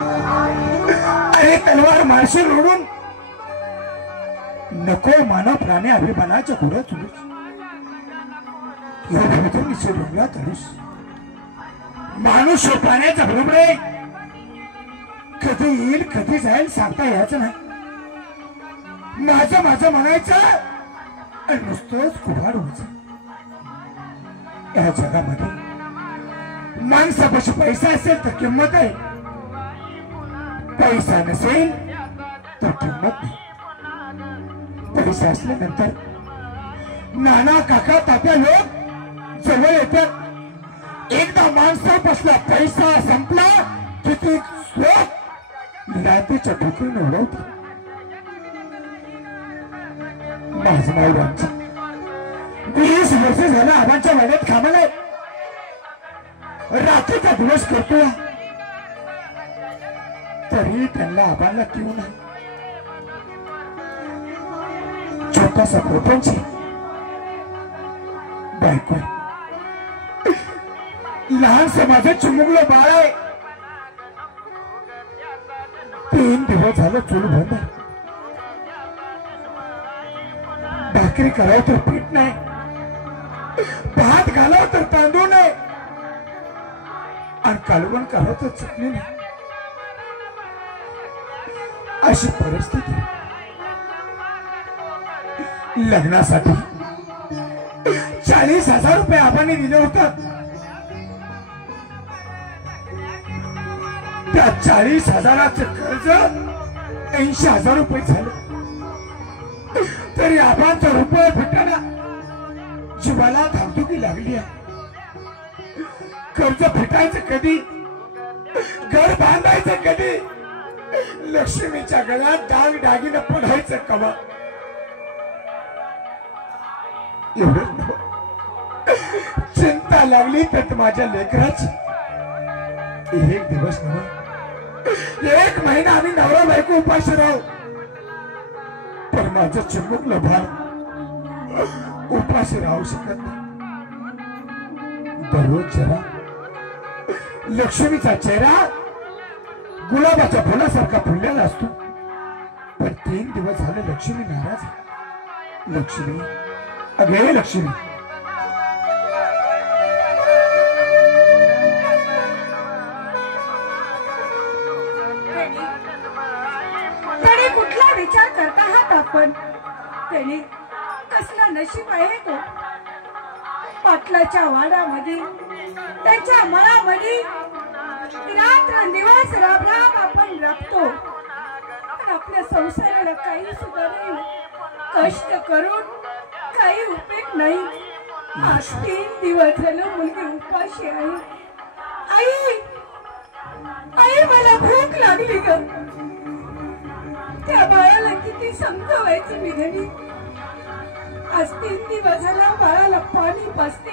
अरे तलवार मारशी रोडून नको मानव प्राणी अभिमानाच्या घोड्या चुलीस डोंगला तडीस माणूस पाण्याचा बरोबर आहे. कधी येईल कधी जाईल सांगता यायचं नाही. माझं माझं म्हणायचं आणि नुसतंच कुभाड व्हायचं. या जगामध्ये माणसापाशी पैसा असेल तर किंमत आहे, पैसा नसेल तर किंमत नाही. पैसा असल्यानंतर नाना काका तात्या लोक जवळ येतात. एकदा माणसापासला पैसा संपला की ती लातेच्या ठोकरीने उडवते. माझं नाव रामजी. 20 वर्ष झालं आबांच्या वाड्यात कामाला आहे. रात्रीचा दिवस करतोय तरी त्यांना आबांना किंवा नाही. छोटासा प्रपंच बायको आहे. लहान समाजात चिमुकलं बाळ आहे. 3 दिवस झालं चूल बंद आहे. भाकरी करावं तर पीठ नाही, भात घालावं तर तांदूळ नाही आणि कालवण करावं तर चटणी नाही. अशी परिस्थिती. लग्नासाठी 40,000 रुपये आबांनी दिले होते. त्या 40,000चं कर्ज 80,000 रुपये झालं. तरी आबांचा रुपये फिटाना जीवाला धाकधुकी लागली आहे. कर्ज फिटायचं कधी, घर बांधायचं कधी, लक्ष्मीच्या गळ्यात डाग डागिनं पडायचं कवा. एवढं चिंता लागली तर माझ्या लेकराची. एक दिवस नव्हे 1 महिना आम्ही नवरा बायको उपाशी राहू, पण माझं चिमुकलं बाळ उपाशी राहू शकत नाही. दररोज जरा लक्ष्मीचा चेहरा गुलाबाच्या फुलासारखा फुललेला असतो, पण 3 दिवस झाले लक्ष्मी नाराज आहे. लक्ष्मी, अगे लक्ष्मी, कुठला विचार करता आहात आपण? त्याने कसला नशीब आहे तो. पाटलाच्या वाड्यामध्ये त्याच्या मनामध्ये रात्रंदिवस राबराब आपण राबतो, पण आपल्या संसाराला काही सुद्धा नाही. कष्ट करून काही उपयोग नाही. आज 3 दिवस झालं मुलगी उपाशी आहे. आई, आई मला भूक लागली ग. त्या बाळाला किती समजावायचं मी धनी. आज 3 दिवस झाला बाळाला पाणी पाजते,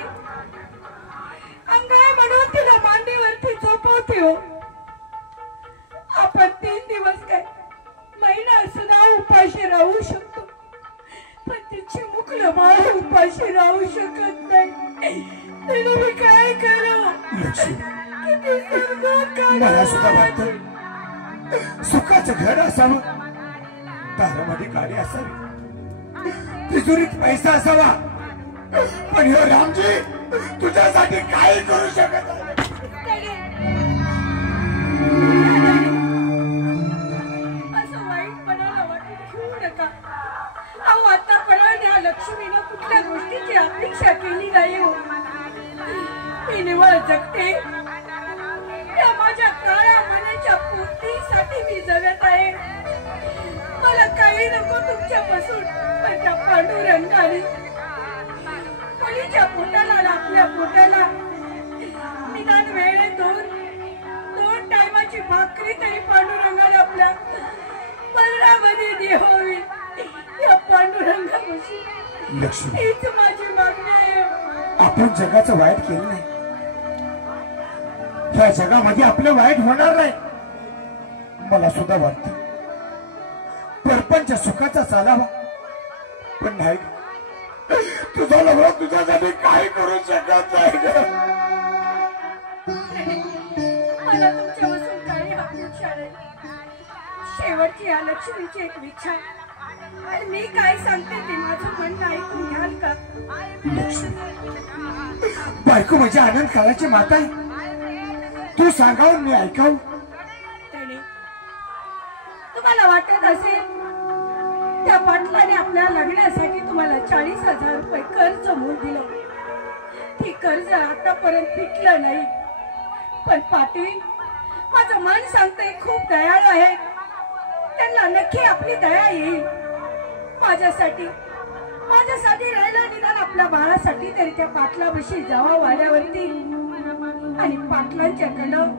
अंगाय म्हणून तिला मांडीवरती झोपवते हो. आपण 3 दिवस काय महिना सुद्धा उपाशी राहू शकतो, पण तिची मुकलं बाळ उपाशी राहू शकत नाही. तिने मी काय करावं? मला सुद्धा वाटतं सुखाचं घर असावं, दारामध्ये गाडी असावी, तिजोरीत पैसा असावा, पण हे रामजी तुझ्यासाठी काय करू शकत नाही. असं वाईटपणाला वाटून घेऊ नका. अहो आतापर्यंत ह्या लक्ष्मीनं कुठल्या गोष्टीची अपेक्षा केली नाही हो. मी निवळ जगते, त्या माझ्या काळ्या मनाच्या पूर्तीसाठी मी जगत आहे. मला काही नको तुमच्यापासून, पण त्या पांडुरंगाने मुलीच्या पोटाला आपल्या पोटाला निदान वेळे 2 टायमाची भाकरी तरी पांडुरंगाने आपल्या पदरामध्ये द्यावी. या पांडुरंगापासून लक्ष्मी, हीच माझी मागणी आहे. आपण जगाचं वाईट केलं नाही, ह्या जगामध्ये आपलं वाईट होणार नाही. मला सुद्धा वाटतं परपंच सुखाचा चालावा, पण नाही. तुझा नवरा तुझ्यासाठी काय करू शकत नाही. मला तुमच्यापासून काही अपेक्षा नाही. शेवटची या लक्ष्मीची एक इच्छा आणि मी काय सांगते ते माझं म्हणणं ऐकून घ्याल का? बायको म्हणजे आनंद काळाची माता आहे. तू सांगावं मी ऐकावं. त्याने तुम्हाला वाटत असेल त्या पाटलाने आपल्या लग्नासाठी तुम्हाला 40,000 रुपये कर्ज म्हणून दिलं. ती कर्ज आतापर्यंत फिटलं नाही. पण पाटील माझं मन सांगतंय खूप दयाळू आहे. त्यांना नक्की आपली दया येईल. माझ्यासाठी राहिला निदान आपल्या बाळासाठी तरी त्या पाटलापाशी जावा वाड्यावरती आणि पाटलांच्याकडं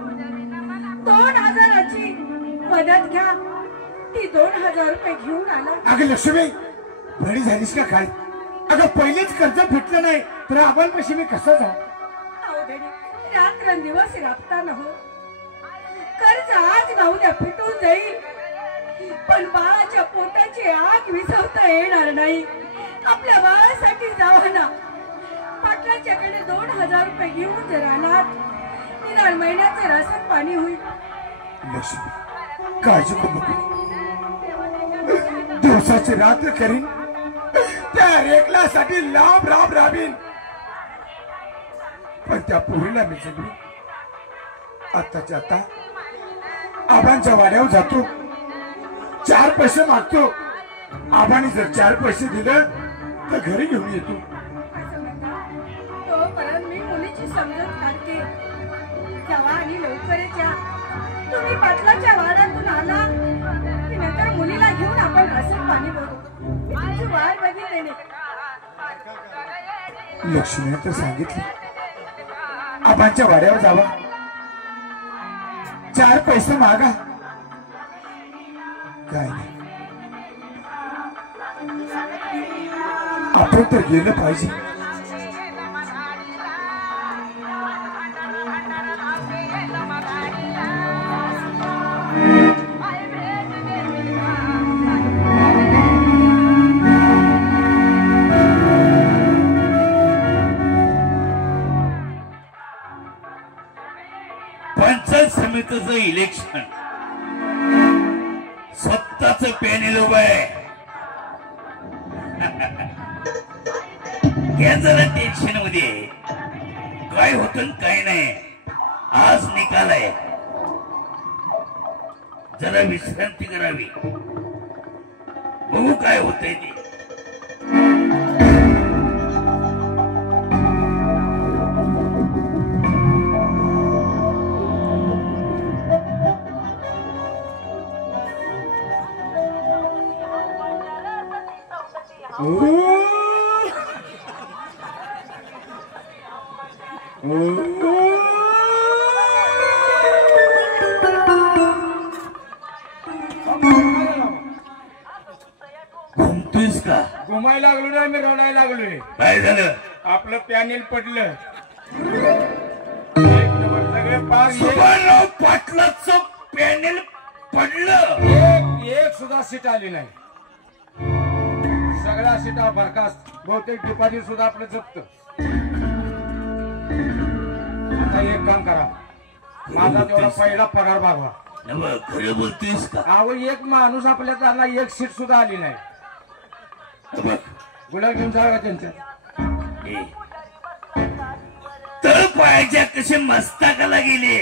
2,000ची मदत घ्या. ती 2,000 रुपये घेऊन आला. अगं लक्ष्मी बरी झालीस का काय? अगं पहिलेच कर्ज फिटलं नाही तर आबांपाशी मी कसं जाऊ? रात्रंदिवस राबताना हो कर्ज आज ना उद्या फिटून जाईल. पण बाळाच्या पोटाची आग विझवता येणार नाही. आपल्या बाळासाठी जावा ना. पाटलाच्याकडे 2,000 रुपये घेऊन जर आलात निदान महिन्याचे राशन पाणी होईल. लक्ष्मी काळजी करू नको. दिवसाची रात्र करीन त्या रेखलासाठी लांब राब राबीन. पण त्या पोरीला मी जगली. आताच्या आता आबांच्या वाड्यावर जातो. 4 पैसे मागतो. आबाने जर 4 पैसे दिलं तर घरी घेऊन येतो. तोपर्यंत मी मुलीची समजूत काढते. जावा आणि लवकरच या. तुम्ही पाटलाच्या वाड्यातून आला की नंतर मुलीला घेऊन आपण राशन पाणी भरू. मी तुमची वाट बघितली. लक्ष्मीने तर सांगितलं आबांच्या वाड्यावर जावा. 4 पैसे मागा. काय नाही आपण तर गेलं पाहिजे. पंचायत समितीचं इलेक्शन स्वतःच पॅनेल उभं आहे. घ्या जरा टेन्शन मध्ये काय होत काय नाही. आज निकाल आहे. जरा विश्रांती करावी. बघू काय होतंय ते. घुमतोयस का? घुमाय लागलो ना मी रडायला लागलोय. काय झालं? आपलं पॅनेल पडलं. सगळे सुभाषराव पाटलाचं पॅनेल पडलं. एक सुद्धा सीट आली नाही. सगळ्या सीटा बरखास्त. बहुतेक डिपॉझिट सुद्धा आपलं जप्त. आता एक काम करा. माझा तेवढा पहिला पगार भागवा. खरं बोलतोयस का? अहो एक माणूस आपल्या त्यांना एक सीट सुद्धा आली नाही. गुलाब घेऊन जागा त्यांच्या तर पायाच्या कसे मस्तकाला गेले.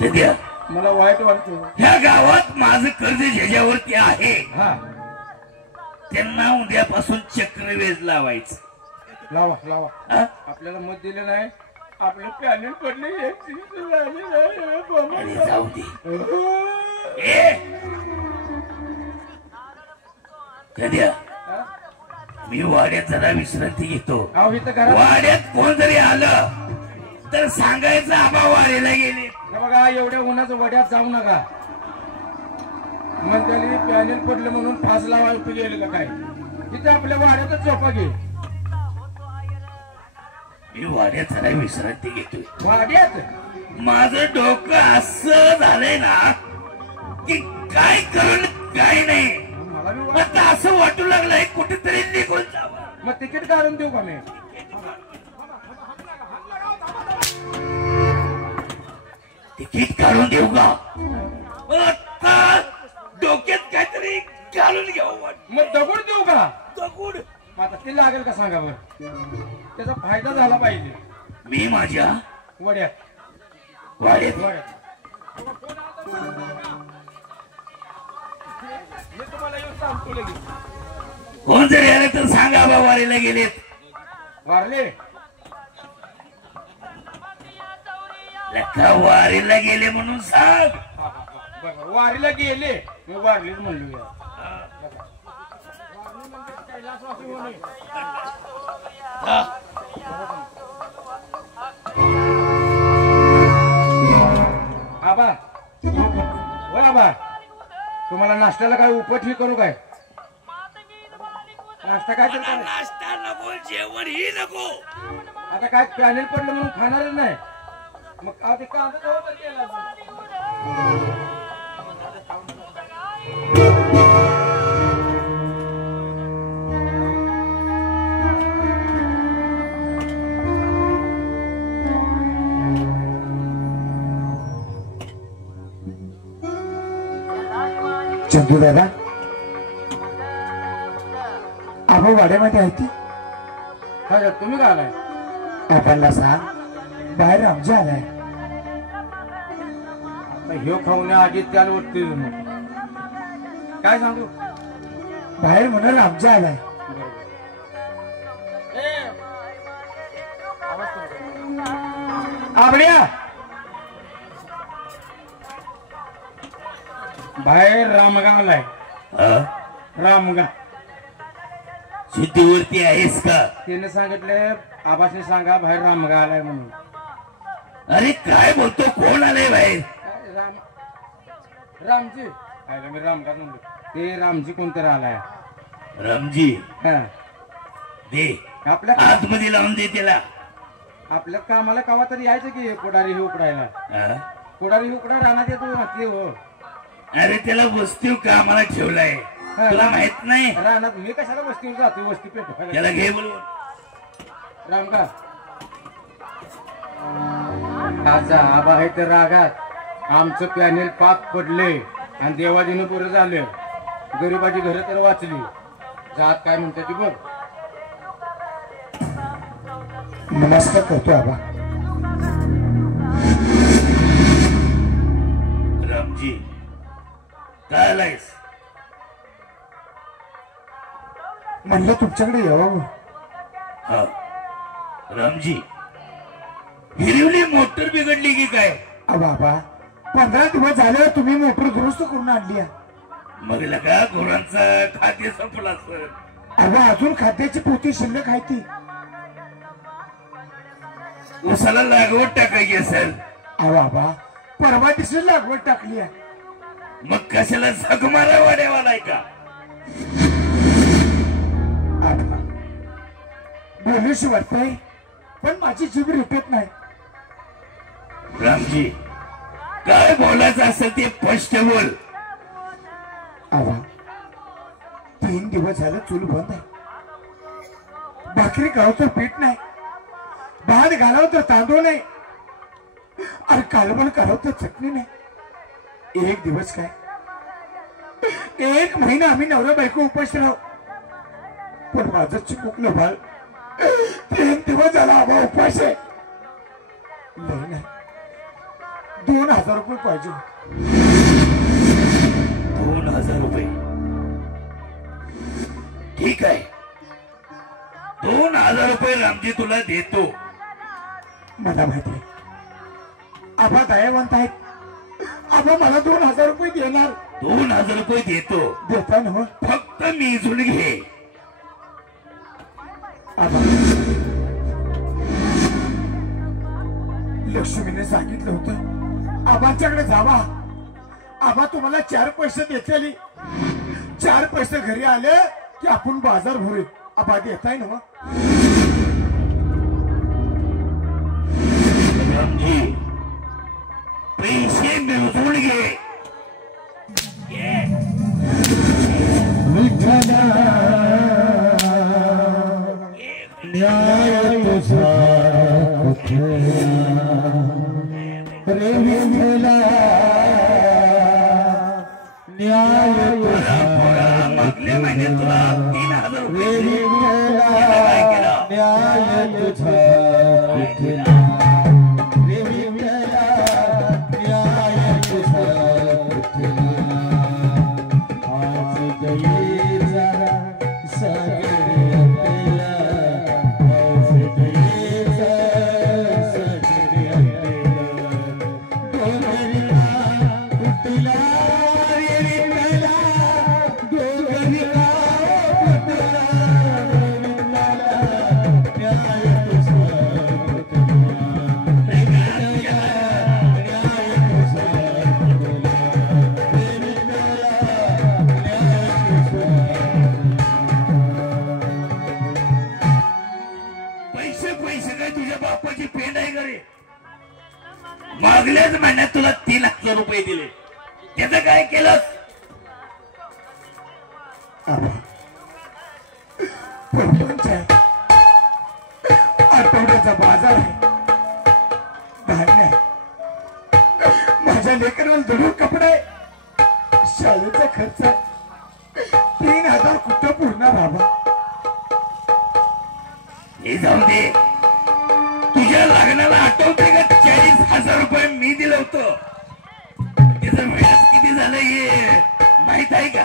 सध्या मला वाईट वाटतं. ह्या गावात माझं कर्ज ज्याच्यावरती आहे हा त्यांना उद्यापासून चक्रव्याज लावायचं. लावा लावा. हा? आपल्याला मत दिलं नाही. आपलं पॅनेल पडले. अरे जाऊ दे. कध्या मी वाड्यात जरा विश्रांती घेतो. अहो इथं करा. वाड्यात कोण जरी आलं तर सांगायचं आबा वाड्याला गेले. बघा एवढ्या उन्हाचं वड्यात जाऊ नका. मग त्याने पॅनेल पडलं म्हणून फास लावायला गेलं का काय? तिथे आपल्या वाड्यातच झोपा घे. मी वाड्यात जरा विश्रांती घेतोय. वाड्यात माझं डोकं असं झालंय ना की काय करून काय नाही. मला बी आता असं वाटू लागलंय कुठेतरी निघून जावं. मग तिकीट काढून देऊ का मी? तिकीट काढून देऊ का? आता डोक्यात काहीतरी घालून घ्यावं वाटतं. मग दगड देऊ का? दगड आता ते लागेल का सांगा बरं. त्याचा फायदा झाला पाहिजे. मी माझ्या वड्यात वाड्यात मी तुम्हाला येऊन सांगतो लगेच. कोण जर आले तर सांगा बा वारीला गेलेत. वारले लेका वारीला गेले म्हणून सांग. बघा वारीला गेले मी वारलीच म्हणलो. हा. आबा होय आबा तुम्हाला नाश्त्याला काय उपट करू काय? नाश्ता काय मला करता? नाश्ता नको जेवण ही नको. आता काय पॅनेल पडलं म्हणून खाणारच नाही. मग आधी कांदा जाऊ तर केला. चंदू दादा आबा वाड्यामध्ये आहे ती. तुम्ही का आलाय? आपल्याला सांग बाहेर आमच्या आलाय. ह्यो खाऊण्याआधी त्याला उठते काय सांगू? बाहेर म्हणून आमच्या आलाय. आबड्या बाहेर रामगाव आलाय. रामगाव शुद्धीवरती आहेस का? त्याने सांगितले आबासने सांगा बाहेर रामगाव आलाय म्हणून. अरे काय बोलतो? कोण आलंय बाहेर? रामजी मी रामगाव म्हणलो. ते रामजी कोणतरी आलाय. रामजी हा दे आपल्या आतमध्ये लावून दे त्याला. आपल्या कामाला कवा तरी यायचं की पुढारी हे उकडायला. पुढारी उकडा राहणार येतो ते हो. अरे त्याला वस्तीव कामाला ठेवलाय तुला माहित नाही? राहणार मी कशाला वस्तीवर जातो? वस्ती पेट त्याला घे बोलून. रामका ताजा आबा आहे तर रागात आमचं पॅनेल पाक पडले आणि देवाजीनं बरं झालं. गरीबाची घरं तर वाचली. जात काय म्हणते ती बघ. नमस्कार करतो आबा. रामजी काय आलायस? म्हणलं तुमच्याकडे यावं. हा रामजी हिरवली मोटर बिघडली की काय? बाबा 15 दिवस झाले तुम्ही मोटर दुरुस्त करून आणली. मग लगा गुरांचं खाद्य संपलं असेल. अजून खाद्याची पोती शिल्लक आहे ती. उसाला लागवड टाकायची असेल. बाबा परवा दिवशी लागवड टाकली आहे. मग कशाला झक मारा वाड्यावालाय का? बोलूशी वाटतंय पण माझी जीभ रिपेत नाही. रामजी काय बोलायचं असेल ते स्पष्ट बोल. आवा 3 दिवस झालं चूल बंद आहे. भाकरी करावं तर पीठ नाही. भात घालावं तर तांदूळ नाही. अरे कालवण करावं तर चटणी नाही. एक दिवस काय 1 महिना आम्ही नवरा बायको उपास राहू. पण माझं चिमुकलं बाळ 3 दिवस झाला आम्हा उपास आहे. नाही नाही 2000 रुपये पाहिजे. 2000 रुपये ठीक आहे. 2000 रुपये रामजी तुला देतो. मला माहिती आहे आबा दयावंत आहेत. आबा मला 2000 रुपये देणार. 2000 रुपये देतो. देता ना फक्त मिजून घे. आबा लक्ष्मीने सांगितलं होतं आबांच्याकडे जावा. आबा तुम्हाला 4 पैसे देतील. 4 पैसे घरी आले की आपण बाजार भरू. आबा देताय ना मग? रामजी पैसे मिळवून घे. न्याय तुझा रे विठ्ठला न्याय मागले महिने तुला 3,000 रुपये रे विठ्ठला काय केलं? न्याय तुझा विठ्ठला रे विठ्ठला न्याय तुझा विठ्ठला आज दये जरा सगळे आपल्याला आज दये जरा सगळे आपल्याला डोंगरीला विठ्ठला रे विठ्ठला डोंगरीला विठ्ठला न्याय तुझा पैसे पैसे काय तुझ्या बापाची पेंड आहे का रे? मागल्याच महिन्यात तुला 3,00,000 रुपये दिले, त्याचं काय केलं? आठवड्याचा बाजार आहे, धान्य आहे, माझ्या लेकराला जरूर कपडे आहे, शाळेचा खर्च आहे, 3,000 कुठं पुरणार बाबा? हे जाऊ दे, तुझ्या लग्नाला आठवते का 40,000 रुपये मी दिलं होतं? त्याचं व्याज किती झालं हे माहित आहे का?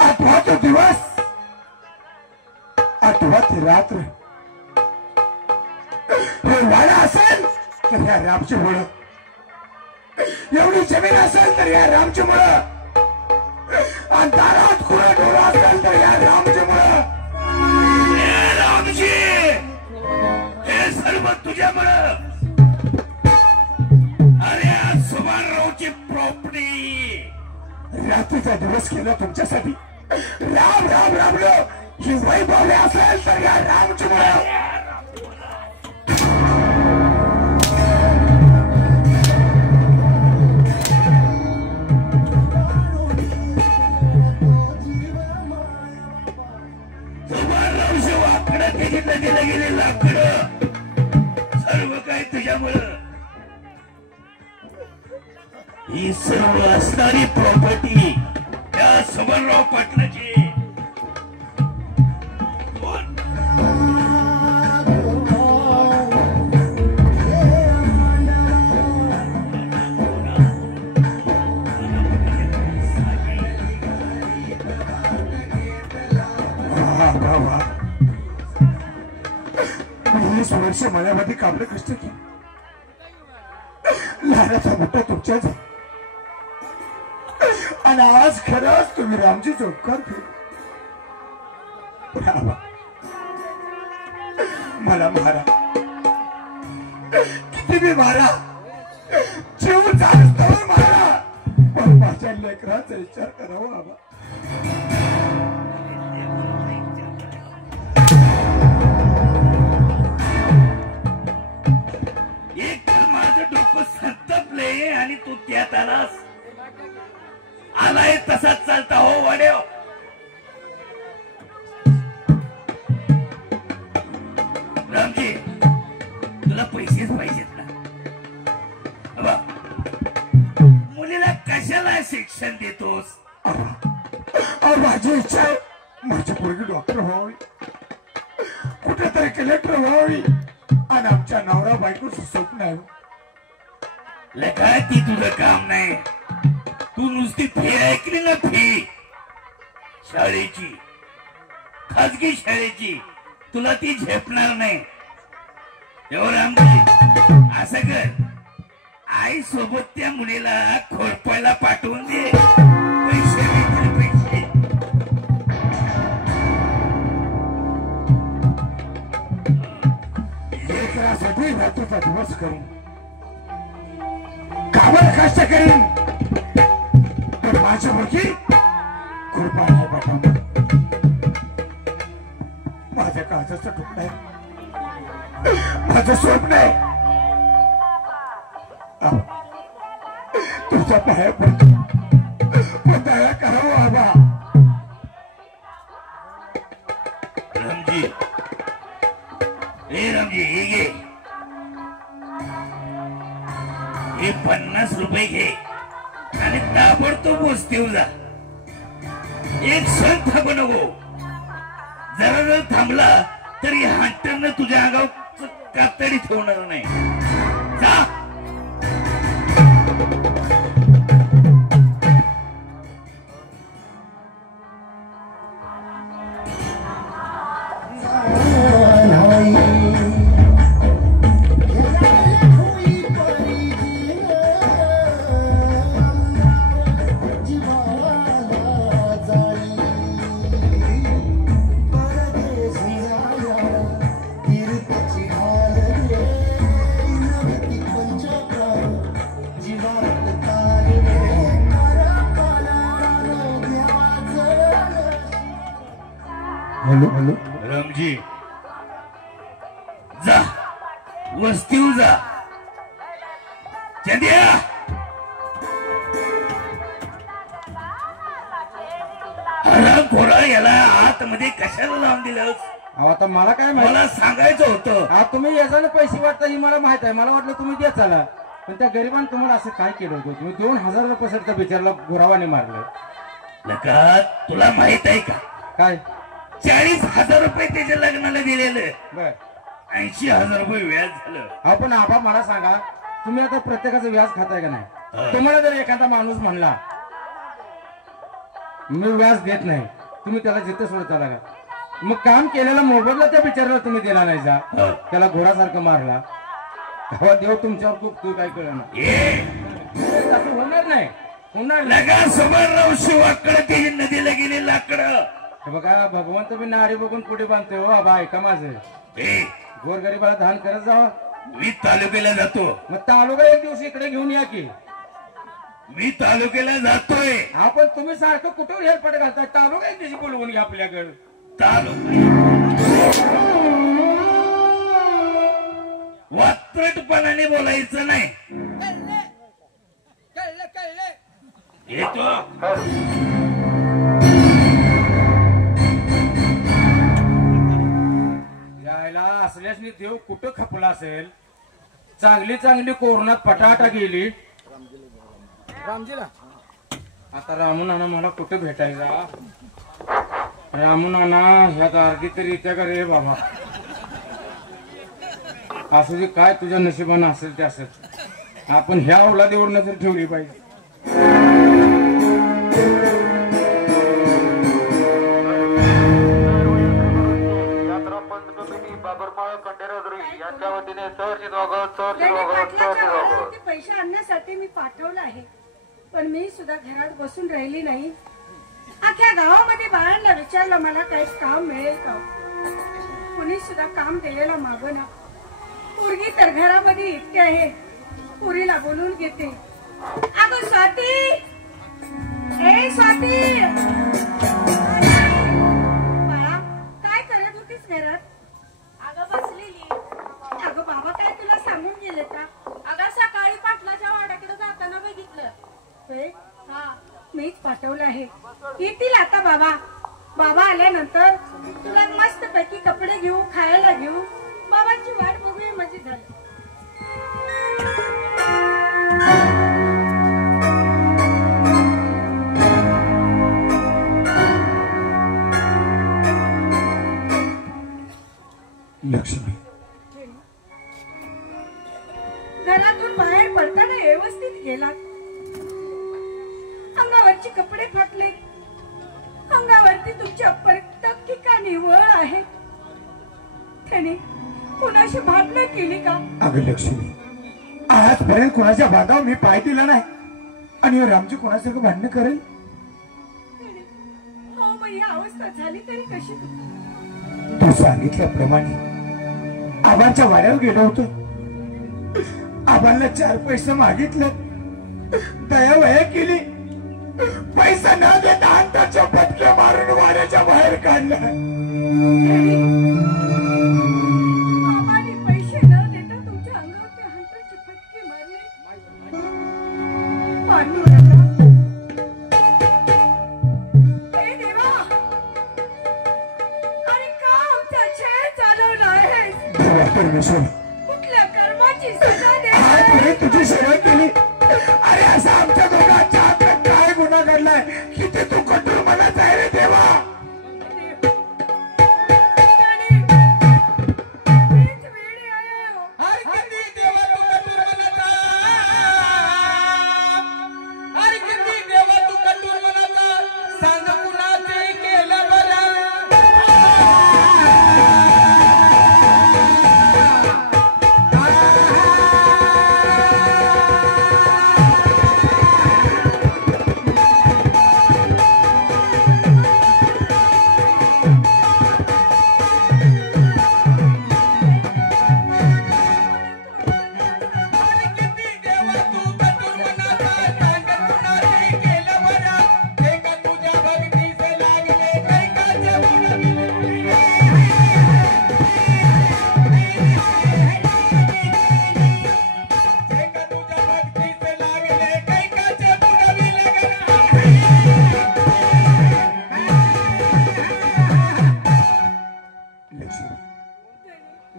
आठवा तो दिवस, आठवा ती रात्र, हे वाडा असेल तर या रामची मुळं, एवढी जमीन असेल तर या रामची मुळं, आणि दारात खुला डोळा असेल तर या रामची मुळं. हे रामजी, हे सर्व तुझ्यामुळं. अरे आज सुभानरावची प्रॉपर्टी रात्रीचा दिवस केला तुमच्यासाठी, राम राम रामलो ही वैभव असेल तर या रामची मुळं. सुभानरावची वाकडं त्याची नदीला गेली लाकडं, सर्व काही तुझ्यामुळं. ही सर्व असणारी प्रॉपर्टी त्या सुभानराव पाटलाची. वीस वर्ष मळ्यामध्ये काबडे कष्ट केले, लहानाचा मोठा तुमच्याच आहे, आणि आज खरंच तुम्ही रामची चौकार केली. मला मारा, किती बी मारा, जीव जास्त मारा, पण माझ्या लेकराचा विचार करावा बाबा. एक तर माझं डोकं संतपले आणि तू त्यात आलास. आलाय तसाच चालता हो वाड्या. रामजी, तुला पैसेच पाहिजेत ना? अबा, मुलीला कशाला शिक्षण देतोस? माझी इच्छा आहे माझी पोरगी डॉक्टर व्हावी, कुठेतरी कलेक्टर व्हावी, आणि आमच्या नवरा बायकोचं स्वप्न आहे. लका ती तुझं काम नाही. तू नुसती फी ऐकली ना, फी शाळेची, खाजगी शाळेची, तुला ती झेपणार नाही. एवढं आमची असं कर, आई सोबत त्या मुलीला खोडपायला पाठवून दे. पैसे मिळतील, पैसे. लेकरासाठी रात्रीचा दिवस करीन, कामाला कष्ट करीन, पण माझ्या मुलगी कृपा नाही बाबा. माझ्या काळजाचं तुकडं आहे, माझं स्वप्न आहे. तुझ्या पाया पडतो, पण दया करावं बाबा. रामजी, ए रामजी हे घे, हे 50 रुपये घे आणि ताबडतोब वस्तीवर जा. एक क्षण थांबू नको. जरा जर थांबला तर या हंटरनं तुझ्या अंगावर कातडी ठेवणार नाही. जा. हॅलो हॅलो रामजी जा वस्तीवर जा. चंद्या हराम खोरा याला आतमध्ये कशाला लावून दिलं? आता मला काय माहिती, मला सांगायचं होतं. हा तुम्ही याच्यानं पैसे वाटता ही मला माहित आहे. मला वाटलं तुम्ही देत चाला, पण त्या गरिबांनी तुम्हाला असं काय केलं होतं? तुम्ही 2000 रुपयासाठी त्या बिचाराला गुरावाने मारलं. लका तुला माहित आहे का काय 40,000 रुपये त्याच्या लग्नाला दिलेलं, बर 80,000 रुपये व्याज झालं. हा पण आबा मला सांगा, तुम्ही आता प्रत्येकाचं व्याज खाताय का नाही? हा. तुम्हाला जर एखादा माणूस म्हणला मी व्याज देत नाही, तुम्ही त्याला जिथे सोडत आला का? मग काम केलेला मोबदला त्या बिचाराला तुम्ही दिला नाही जा, हा. त्याला घोडासारखं मारला. तेव्हा देव तुमच्यावर खूप तू काय कळलं ना, असं होणार नाही, होणार नाही. लगा समोर राव शिवाकडे त्याची नदीला गेली लाकडं. हे बघा भगवंत बी नाडी बघून पुढे बांधतोय. हो बाबा ऐका माझं, ए, गोरगरीबाला दान करत जावा. मी तालुक्याला जातो. मग तालुका एक दिवस इकडे घेऊन या की. मी तालुक्याला जातोय. आपण तुम्ही सारखं कुठून हेरपट घालताय? तालुका एक दिवशी बोलवून घ्या आपल्याकडे. वात्रटपणाने बोलायचं नाही. येतो यायला असल्यासनी देव कुठं खपला असेल? चांगली चांगली कोरोनात पटाटा गेली रामजीला. आता रामू नाना मला कुठं भेटायचा? रामू नाना ह्या अर्धी तरी येत्या का रे बाबा? असू दे, काय तुझ्या नशिबानं असेल ते असेल. आपण ह्या औलादीवर नजर ठेवली पाहिजे. पैसे आणण्यासाठी मी पाठवलं आहे, पण मी सुद्धा घरात बसून राहिली नाही. अख्ख्या गावामध्ये बाळांना विचारलं मला काही काम मिळेल का. कुणी सुद्धा काम दिलेलं मागना. पोरगी तर घरामध्ये एकटी आहे. पोरीला बोलून घेते. अगं स्वाती, ए स्वाती, बाळा काय करत होतीस घरात? अगं बसलेली. अगं बाबा काय तुला सांगून गेले का? अगं सकाळी पाटलाच्या वाड्याकडे जाताना बघितलं. होय, हा मीच पाठवलं आहे. येतील आता बाबा. बाबा आल्यानंतर तुला मस्त पैकी कपडे घेऊ, खायला घेऊ. बाबांची वाट बघूया म्हणजे झालं. लक्ष्मी घरातून बाहेर पडताना व्यवस्थित गेलात. अंगावरचे कपडे फाटले. अंगावरती तुमच्या प्रत्येक ठिकाणी वळ आहे. त्याने कुणाशी भांडणं केली का? अगं लक्ष्मी, आजपर्यंत कोणाच्या बांधावर मी पाय दिला नाही, आणि रामजी कोणासंग भांडणं करेल? हो, मग ही अवस्था झाली तरी कशी? तू सांगितल्याप्रमाणे आबांच्या वाड्यावर गेलो होतो. आबांना 4 पैसे मागितलं. दया वया केली. पैसा न देता अंताच्या पटक्या मारून वाड्याच्या बाहेर काढला. आम्हाला पैसे न देता तुमच्या अंगावरती हंटाचे फटके मारले. पांडुरंगा, हे देवा, आणि का आमचा छळ चालवला आहेस? देवा परमेश्वर कुठल्या कर्माची सजा दे आजपर्यंत तुझी सेवा केली अरे असा आमच्या दोघांच्या हातात काय गुन्हा घडलाय किती तू कठोर मनात आहे रे देवा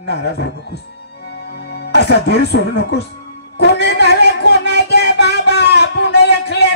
नाराज होऊ नकोस असा धीर सोडू नकोस कोणी नव्हे कोणाचे बाबा पुणे एकले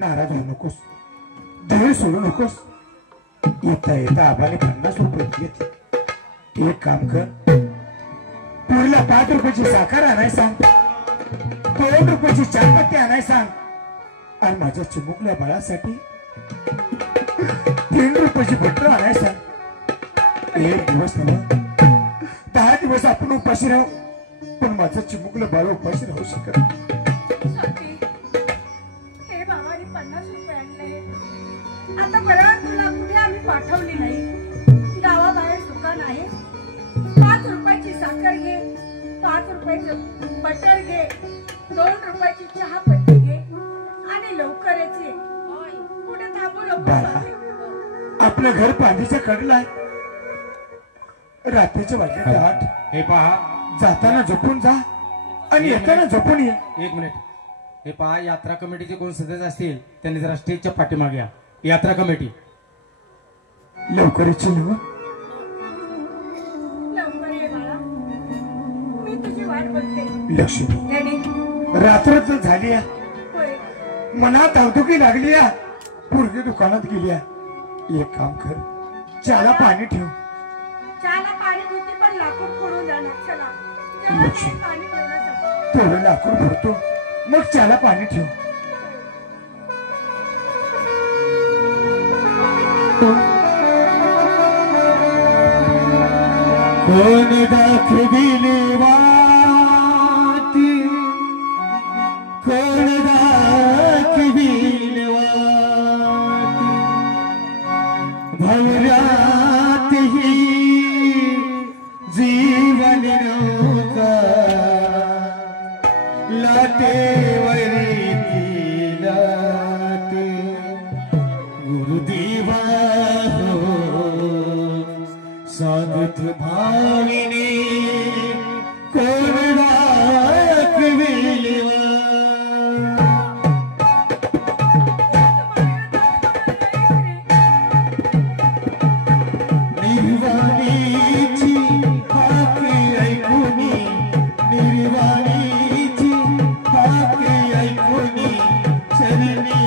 नाराज होऊ नकोस धीर सोडू नकोस येता येता आबाने 50 रुपये घेतले एक काम कर पुढला 5 रुपयाची साखर आणाय सांग 2 रुपयाची चहापत्ती आणाय सांग आणि माझ्या चिमुकल्या बाळासाठी 3 रुपयाची बटर आणाय सांग एक दिवस नव्हे 10 दिवस आपण उपाशी राहू पण माझं चिमुकलं बाळ उपाशी राहू शकत स्वाती, हे भावाने 50 रुपये आणले आता बरं तुला कुठे आम्ही पाठवली नाही गावाबाहेर दुकान आहे 5 रुपयाची साखर घे 5 रुपयाचं बटर घे 2 रुपयाची चहा पत्ती घे आणि लवकरच ये कुठे थांबू नको बाळा आपलं घर पांदीच्या कडेला आहे रात्रीच्या वाजले 8 हे पहा जाताना झोपून जा आणि येताना झोपून ये एक मिनिट हे पहा यात्रा कमिटीचे कोण सदस्य असतील त्यांनी जरा स्टेजच्या पाठीमागे या यात्रा कमिटी लवकर येशील ना लवकर ये बाळा मी तुझी वाट बघते लक्ष्मी डॅडी रात्र तर झाली आहे होय मनात अवधुकी लागली आहे पोरगी दुकानात गेली आहे एक काम कर चहाला पाणी ठेव चहाला पाणी होती पण लाकूड फोडून जाणार चला जेव्हा ते पाणी भरण्यासाठी थोडं लाकूड भरतो मग चहाला पाणी ठेव कोण दाखविले वाटी कोण दाखविले वाटी भवऱ्यात ही जीवन नौका लाटेवरी ती लाटे गुरुदेवा हो स्वागत भाविनी कोण दाखविले निर्वाणीची हाके ऐकुनी निर्वाणीची हाके ऐकुनी चरणी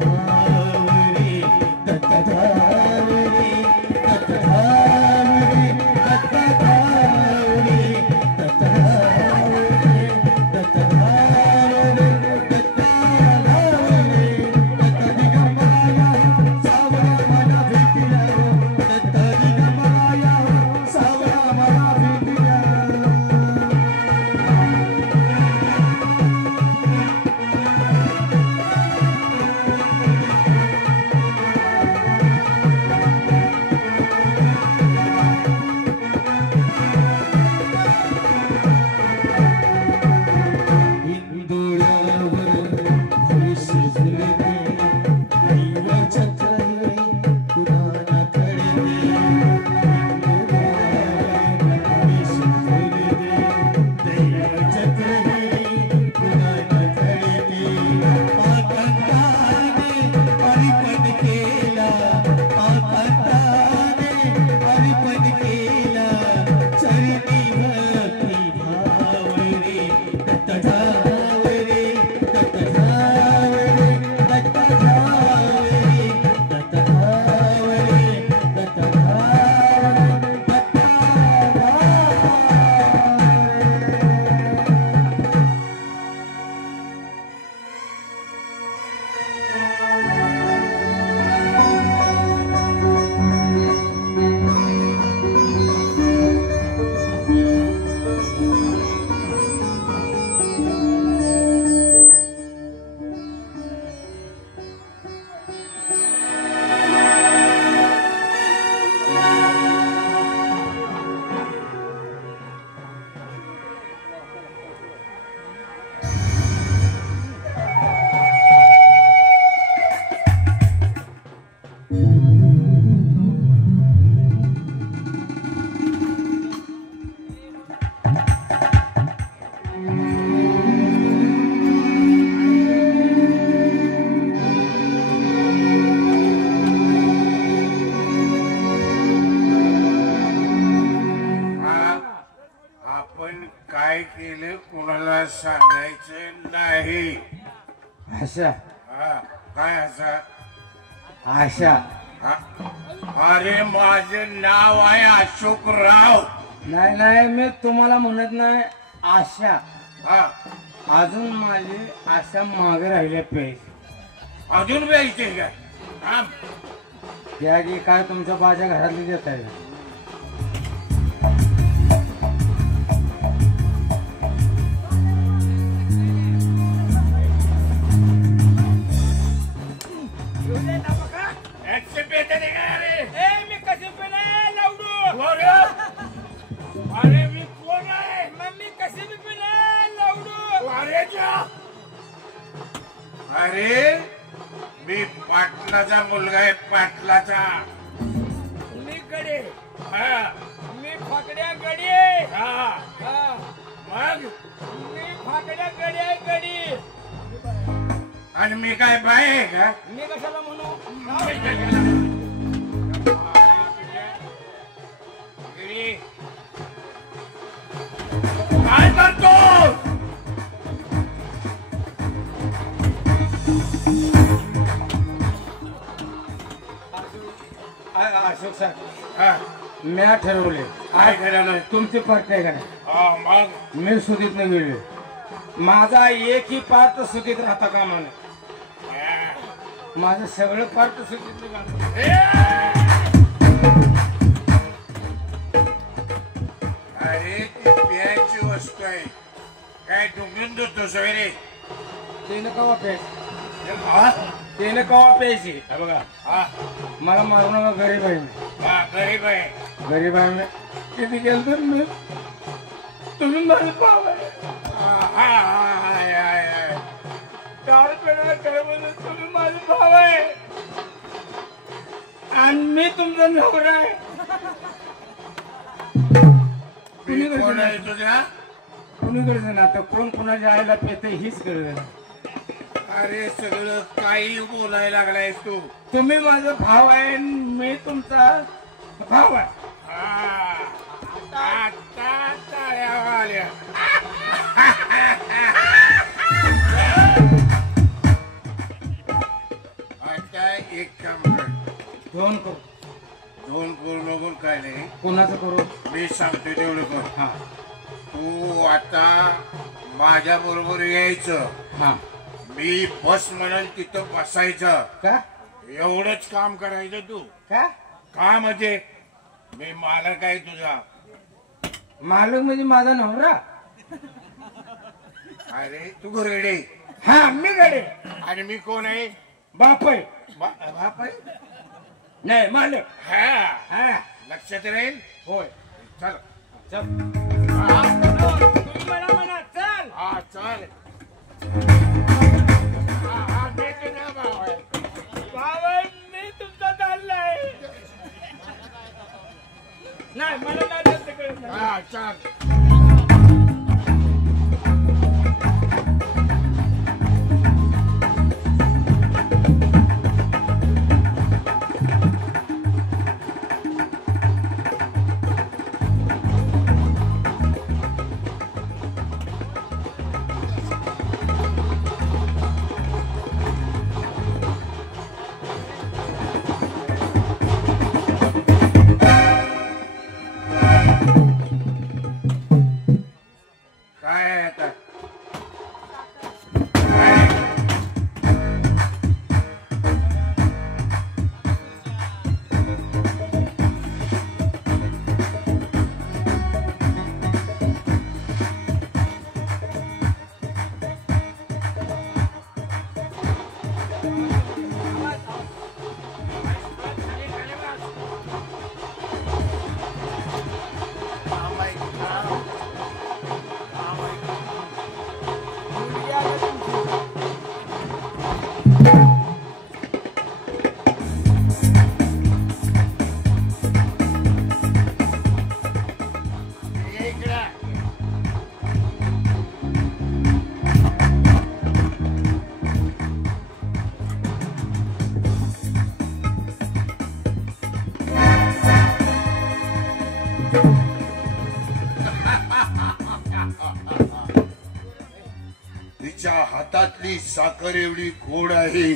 धावरे दत्त धावरे दत्त धावरे दत्त सांगायचं नाही. आशा हा, काय असं? आशा हा? अरे माझं नाव आहे अशोकराव. नाही नाही मी तुम्हाला म्हणत नाही आशा. हा, अजून माझी आशा मागे राहिल्या पैसे अजून प्यायचे काय? हा, त्या की काय तुमच्या बाच्या घरातली देत आहे. एकशे पेटे दे काय रे? मी कशी पिले लावडू. कोण रे? अरे मी कोण आहे? मम्मी कशी बी पिले लावडू. अरे जा. अरे मी पाटलाचा मुलगा आहे, पाटलाचा. मी गडे. हा, मी फाकड्या गडी. हा. मग मी फाकड्या गडी गडी. आणि मी काय बाय आहे का? मी कशाला म्हणू. काय करतो? अशोक सर हा, मी ठरवले काय ठरवलं? तुमची पार्टी आहे का नाही. हा, मग मी सुधीत नाही गेले. माझा एकही पार्ट सुधीत राहता कामा नये. माझं सगळं पार्ट सुधीत नाही. अरे ती प्यायची वस्तू आहे, काय डुंगून देतो सोयरे? त्यानं कवा प्यायची. हा, त्यानं कवा प्यायची. हे बघा. हा, मला मारू नका. गरीब आहे मी. हा, गरीब आहे. गरीब आहे मी. किती गेलं तर मी तुम्ही माझे भाव आहे. हा, हा, हा, आहे, आहे, आहे. चार पेढ्याला काय बोलत तुम्ही माझे भाव आहे आणि मी तुमचा नवरा आहे. मी कोण आहे तुझ्या? कुणीकडे ना आता कोण कुणाच्या आईला पेते हीच करत. अरे सगळं काही बोलायला लागलाय तू. तुम्ही माझा भाव आहे आणि मी तुमचा भाव आहे. हा, आता टाळ्या आल्या. आता एक काम कर. दोन करू. दोन करू नको काय नाही, कोणाचं करू. मी सांगतो तेवढं कर. हा तू आता माझ्या बरोबर यायचं. हा. मी बस म्हणाल तिथं बसायचं. का एवढंच काम करायचं तू. का का म्हणजे मी मालक आहे तुझा. मालक म्हणजे माझा नवरा. अरे तू घरगडे हा मी गडे. आणि मी कोण आहे? बाप आहे. बाप आहे. नाही मालक. हा, हा लक्षात राहील. होय. चल. चल. तुम्ही म्हणा म्हणा चल. हा, चल. हा, मी तुझा भाव आहे. भाव आहे मी तुमचा चाललाय. नाही मला नाही जास्त कळत नाही. हा, चल. हातातली साखर एवढी गोड आहे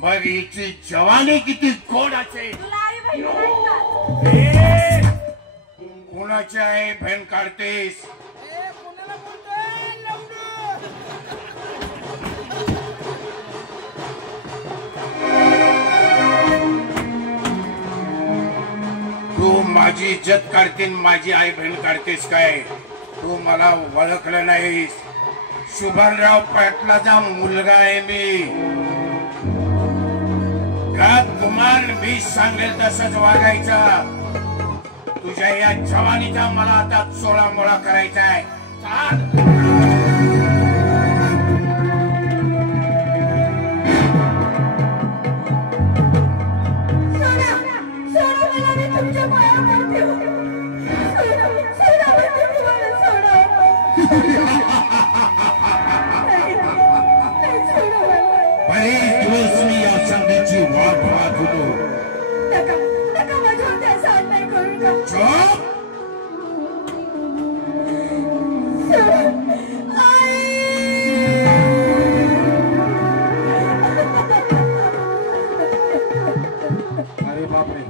मग हिची जवानी किती गोड असेल. तुला आई बहीण नाही का? कोणाची आई बहीण काढतेस? तू माझी इज्जत काढते माझी आई बहीण काढतेस काय? तू मला ओळखलं नाहीस. शुभनराव पाटलाचा मुलगा आहे मी. का तुम्हाला मी सांगेल तसंच वागायचा. तुझ्या या जवानीचा मला आता चोळा मोळा करायचा आहे. तुमच्या पाया पडते हो. सोडा म्हणते मला सोडा. बरेच दिवस मी या संधीची वाट पाहत होतो. नका माझ्यावर त्याचा अन्याय करू नका. चुप. अरे बापरे.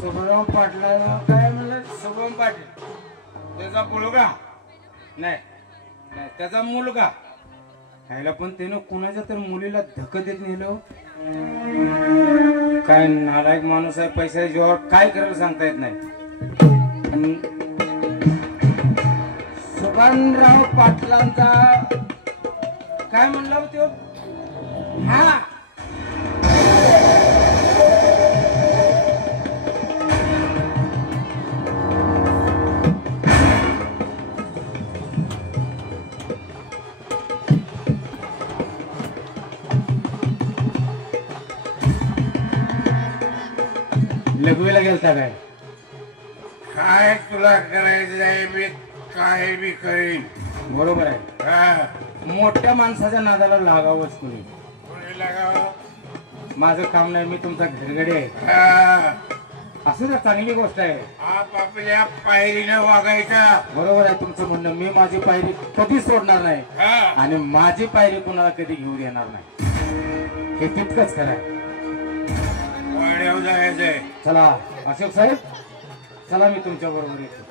शुभराम पाटला काय म्हणलं? शुभम पाटील त्याचा मुलगा नाही त्याचा मुलगा खायला पण त्यानं कुणाच्या तर मुलीला धक्का देत नेलं. काय नालायक माणूस आहे. पैसा जेव्हा काय करायला सांगता येत नाही. शुभनराव पाटलांचा काय म्हणला तो? हा लघवीला गेलता काय? काय तुला करायचं आहे? मी काय बी करीन. बरोबर आहे. हा. मोठ्या माणसाच्या नादाला लागावंच कुणी. कोणी लागावं? माझं काम नाही. मी तुमचा घरगडी आहे. हा. असं तर चांगली गोष्ट आहे. आपापल्या पायरीने वागायचा. बरोबर आहे तुमचं म्हणणं. मी माझी पायरी कधी सोडणार नाही हा. आणि माझी पायरी कोणाला कधी घेऊ देणार नाही. हे तितकंच खरं आहे. वाड्यावर जायचंय. चला अशोक साहेब चला मी तुमच्या बरोबर येतो.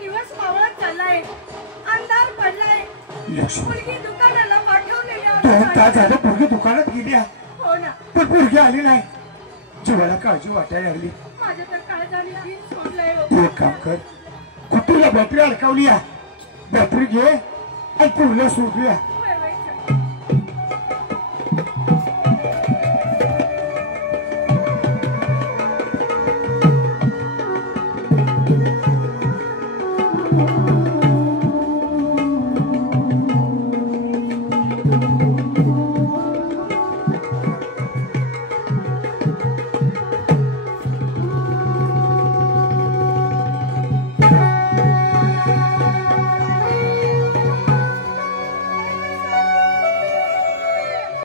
दिवस मावळत चाललाय. अंधार पडलाय. मुलगी दुकानाला पाठवलेली 2 तास झालं पोरगी दुकानात गेली आहे. हो ना. पण पोरगी आली नाही. जीवाला काळजी वाटायला लागली. माझ्या तर काळजाने जीव सोडलाय हो. तू एक काम कर. कुठूला बॅटरी अडकवली आहे. बॅटरी घे आणि पुढला सोडूया.